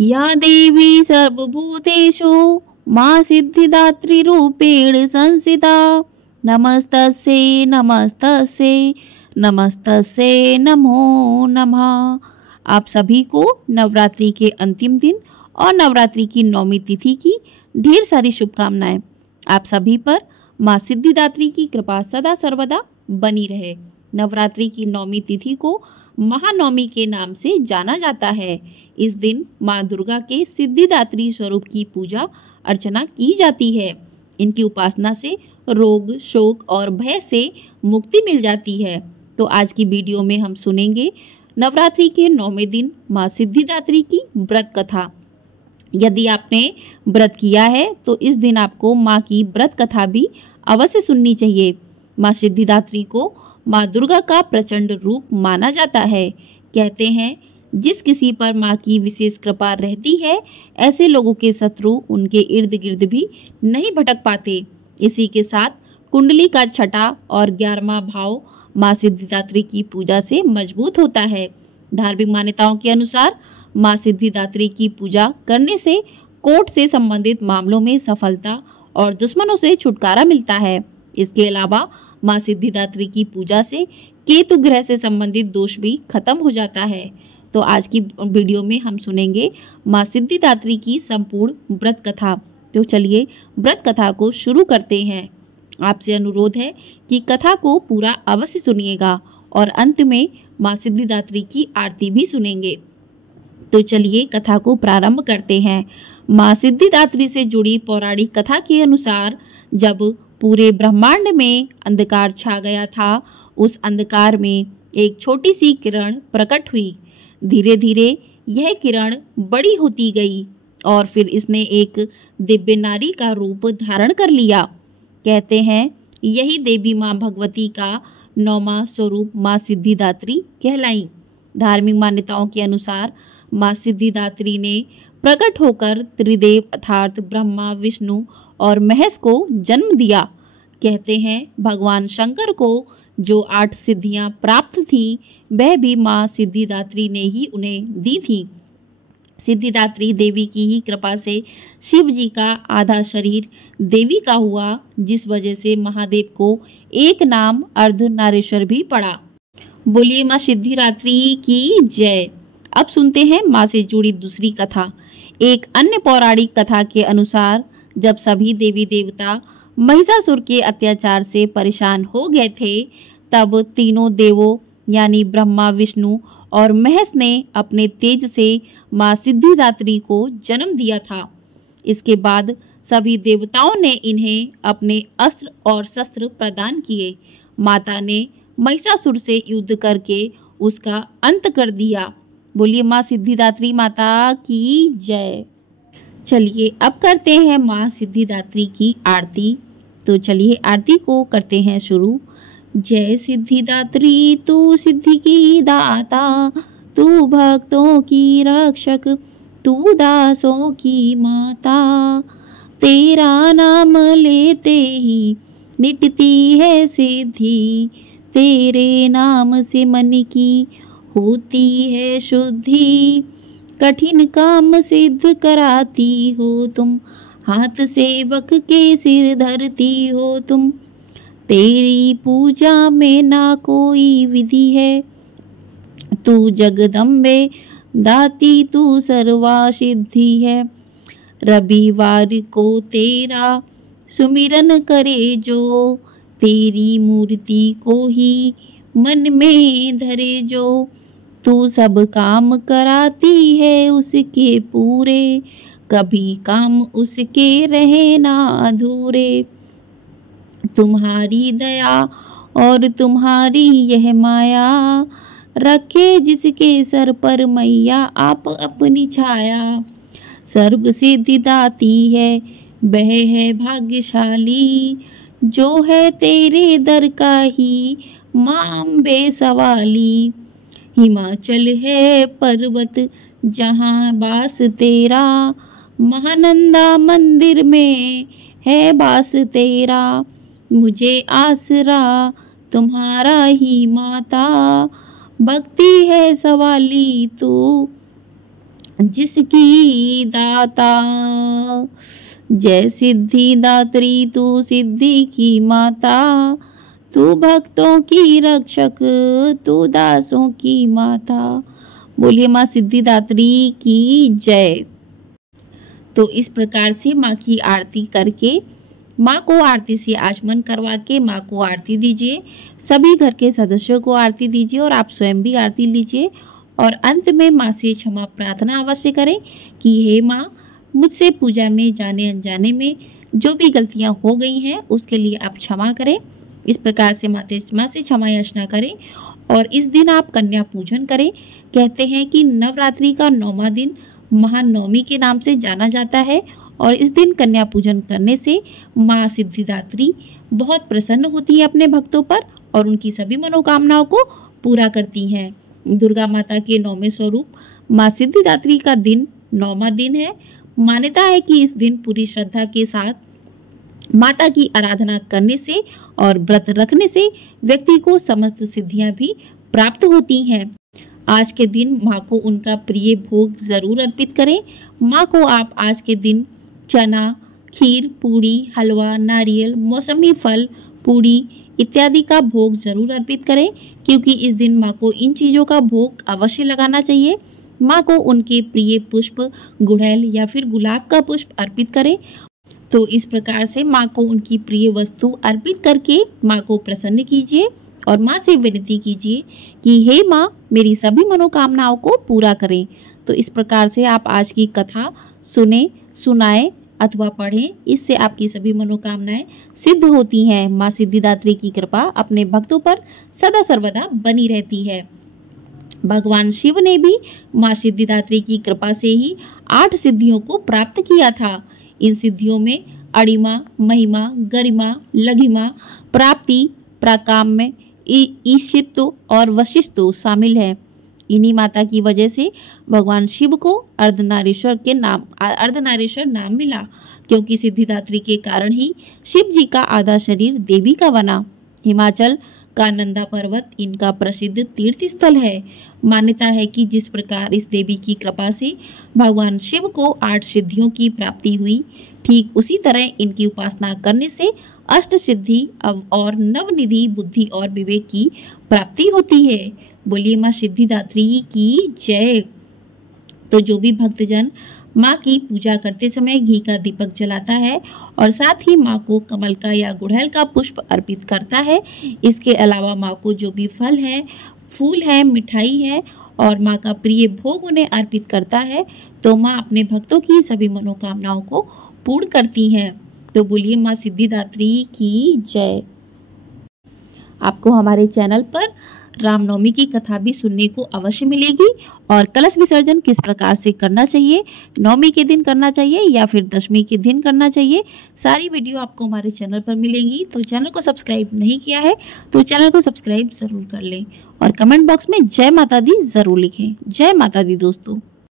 या देवी सर्वभूतेषु मां सिद्धिदात्री रूपेण संस्थिता। नमस्तस्यै नमस्तस्यै नमस्तस्यै नमो नमः। आप सभी को नवरात्रि के अंतिम दिन और नवरात्रि की 9वीं तिथि की ढेर सारी शुभकामनाएं। आप सभी पर मां सिद्धिदात्री की कृपा सदा सर्वदा बनी रहे। नवरात्रि की 9वीं तिथि को महानवमी के नाम से जाना जाता है। इस दिन मां दुर्गा के सिद्धिदात्री स्वरूप की पूजा अर्चना की जाती है। इनकी उपासना से रोग, शोक और भय से मुक्ति मिल जाती है। तो आज की वीडियो में हम सुनेंगे नवरात्रि के 9वें दिन मां सिद्धिदात्री की व्रत कथा। यदि आपने व्रत किया है तो इस दिन आपको मां की व्रत कथा भी अवश्य सुननी चाहिए। मां सिद्धिदात्री को मां दुर्गा का प्रचंड रूप माना जाता है। कहते हैं जिस किसी पर मां की विशेष कृपा रहती है, ऐसे लोगों के शत्रु उनके इर्द गिर्द भी नहीं भटक पाते। इसी के साथ कुंडली का छठा और 11वां भाव मां सिद्धिदात्री की पूजा से मजबूत होता है। धार्मिक मान्यताओं के अनुसार मां सिद्धिदात्री की पूजा करने से कोर्ट से संबंधित मामलों में सफलता और दुश्मनों से छुटकारा मिलता है। इसके अलावा मां सिद्धिदात्री की पूजा से केतु ग्रह से संबंधित दोष भी खत्म हो जाता है। तो आज की वीडियो में हम सुनेंगे मां सिद्धिदात्री की संपूर्ण व्रत कथा। तो चलिए व्रत कथा को शुरू करते हैं। आपसे अनुरोध है कि कथा को पूरा अवश्य सुनिएगा और अंत में मां सिद्धिदात्री की आरती भी सुनेंगे। तो चलिए कथा को प्रारंभ करते हैं। मां सिद्धिदात्री से जुड़ी पौराणिक कथा के अनुसार जब पूरे ब्रह्मांड में अंधकार छा गया था, उस अंधकार में एक छोटी सी किरण प्रकट हुई। धीरे धीरे यह किरण बड़ी होती गई और फिर इसने एक दिव्य नारी का रूप धारण कर लिया। कहते हैं यही देवी मां भगवती का 9वां स्वरूप मां सिद्धिदात्री कहलाई। धार्मिक मान्यताओं के अनुसार मां सिद्धिदात्री ने प्रकट होकर त्रिदेव अर्थात ब्रह्मा, विष्णु और महेश को जन्म दिया। कहते हैं भगवान शंकर को जो 8 सिद्धियां प्राप्त थीं, वह भी मां सिद्धिदात्री ने ही उन्हें दी थी। सिद्धिदात्री देवी की ही कृपा से शिव जी का आधा शरीर देवी का हुआ, जिस वजह से महादेव को एक नाम अर्धनारीश्वर भी पड़ा। बोलिए मां सिद्धिदात्री की जय। अब सुनते हैं मां से जुड़ी दूसरी कथा। एक अन्य पौराणिक कथा के अनुसार जब सभी देवी देवता महिषासुर के अत्याचार से परेशान हो गए थे, तब तीनों देवों यानी ब्रह्मा, विष्णु और महेश ने अपने तेज से मां सिद्धिदात्री को जन्म दिया था। इसके बाद सभी देवताओं ने इन्हें अपने अस्त्र और शस्त्र प्रदान किए। माता ने महिषासुर से युद्ध करके उसका अंत कर दिया। बोलिए मां सिद्धिदात्री माता की जय। चलिए अब करते हैं मां सिद्धिदात्री की आरती। तो चलिए आरती को करते हैं शुरू। जय सिद्धिदात्री तू सिद्धि की दाता, तू भक्तों की रक्षक, तू दासों की माता। तेरा नाम लेते ही मिटती है सिद्धि, तेरे नाम से मन की होती है शुद्धि। कठिन काम सिद्ध कराती हो तुम, हाथ सेवक के सिर धरती हो तुम। तेरी पूजा में ना कोई विधि है, तू जगदम्बे दाती तू सर्वा सिद्धि है। रविवार को तेरा सुमिरन करे जो, तेरी मूर्ति को ही मन में धरे जो। तू सब काम कराती है उसके पूरे, कभी काम उसके रहे ना अधूरे। तुम्हारी दया और तुम्हारी यह माया, रखे जिसके सर पर मैया आप अपनी छाया। सर्व सिद्धि दाती है वह है भाग्यशाली, जो है तेरे दर का ही मां बेसवाली। हिमाचल है पर्वत जहाँ वास तेरा, महानंदा मंदिर में है वास तेरा। मुझे आसरा तुम्हारा ही माता, भक्ति है सवाली तू जिसकी दाता। जय सिद्धि दात्री तू सिद्धि की माता, तू भक्तों की रक्षक तू दासों की माता। बोलिए माँ सिद्धिदात्री की जय। तो इस प्रकार से माँ की आरती करके, माँ को आरती से आचमन करवा के माँ को आरती दीजिए। सभी घर के सदस्यों को आरती दीजिए और आप स्वयं भी आरती लीजिए। और अंत में माँ से क्षमा प्रार्थना अवश्य करें कि हे माँ, मुझसे पूजा में जाने अनजाने में जो भी गलतियाँ हो गई हैं उसके लिए आप क्षमा करें। इस प्रकार से माँ से क्षमा याचना करें। और इस दिन आप कन्या पूजन करें। कहते हैं कि नवरात्रि का 9वां दिन महानवमी के नाम से जाना जाता है और इस दिन कन्या पूजन करने से माँ सिद्धिदात्री बहुत प्रसन्न होती है अपने भक्तों पर और उनकी सभी मनोकामनाओं को पूरा करती हैं। दुर्गा माता के 9वें स्वरूप माँ सिद्धिदात्री का दिन 9वां दिन है। मान्यता है कि इस दिन पूरी श्रद्धा के साथ माता की आराधना करने से और व्रत रखने से व्यक्ति को समस्त सिद्धियां भी प्राप्त होती हैं। आज के दिन माँ को उनका प्रिय भोग जरूर अर्पित करें। माँ को आप आज के दिन चना, खीर, पूड़ी, हलवा, नारियल, मौसमी फल, पूड़ी इत्यादि का भोग जरूर अर्पित करें, क्योंकि इस दिन माँ को इन चीज़ों का भोग अवश्य लगाना चाहिए। माँ को उनके प्रिय पुष्प गुड़हल या फिर गुलाब का पुष्प अर्पित करें। तो इस प्रकार से माँ को उनकी प्रिय वस्तु अर्पित करके माँ को प्रसन्न कीजिए और माँ से विनती कीजिए कि हे माँ, मेरी सभी मनोकामनाओं को पूरा करें। तो इस प्रकार से आप आज की कथा सुने, सुनाएं अथवा पढ़ें। इससे आपकी सभी मनोकामनाएं सिद्ध होती हैं। माँ सिद्धिदात्री की कृपा अपने भक्तों पर सदा सर्वदा बनी रहती है। भगवान शिव ने भी माँ सिद्धिदात्री की कृपा से ही 8 सिद्धियों को प्राप्त किया था। इन सिद्धियों में अणिमा, महिमा, गरिमा, लघिमा, प्राप्ति, प्राकाम्य, ईशित्व और वशिष्ठ शामिल है। इन्हीं माता की वजह से भगवान शिव को अर्धनारीश्वर नाम मिला, क्योंकि सिद्धिदात्री के कारण ही शिव जी का आधा शरीर देवी का बना। हिमाचल का नंदा पर्वत इनका प्रसिद्ध तीर्थ स्थल है। मान्यता है कि जिस प्रकार इस देवी की कृपा से भगवान शिव को 8 सिद्धियों की प्राप्ति हुई, ठीक उसी तरह इनकी उपासना करने से अष्ट सिद्धि और नवनिधि बुद्धि और विवेक की प्राप्ति होती है। बोलिए माँ सिद्धिदात्री की जय। तो जो भी भक्तजन माँ की पूजा करते समय घी का दीपक जलाता है और साथ ही माँ को कमल का या गुड़हल का पुष्प अर्पित करता है, इसके अलावा माँ को जो भी फल है, फूल है, मिठाई है और माँ का प्रिय भोग उन्हें अर्पित करता है, तो माँ अपने भक्तों की सभी मनोकामनाओं को पूर्ण करती हैं। तो बोलिए माँ सिद्धिदात्री की जय। आपको हमारे चैनल पर रामनवमी की कथा भी सुनने को अवश्य मिलेगी और कलश विसर्जन किस प्रकार से करना चाहिए, नवमी के दिन करना चाहिए या फिर दशमी के दिन करना चाहिए, सारी वीडियो आपको हमारे चैनल पर मिलेंगी। तो चैनल को सब्सक्राइब नहीं किया है तो चैनल को सब्सक्राइब जरूर कर लें और कमेंट बॉक्स में जय माता दी जरूर लिखें। जय माता दी दोस्तों।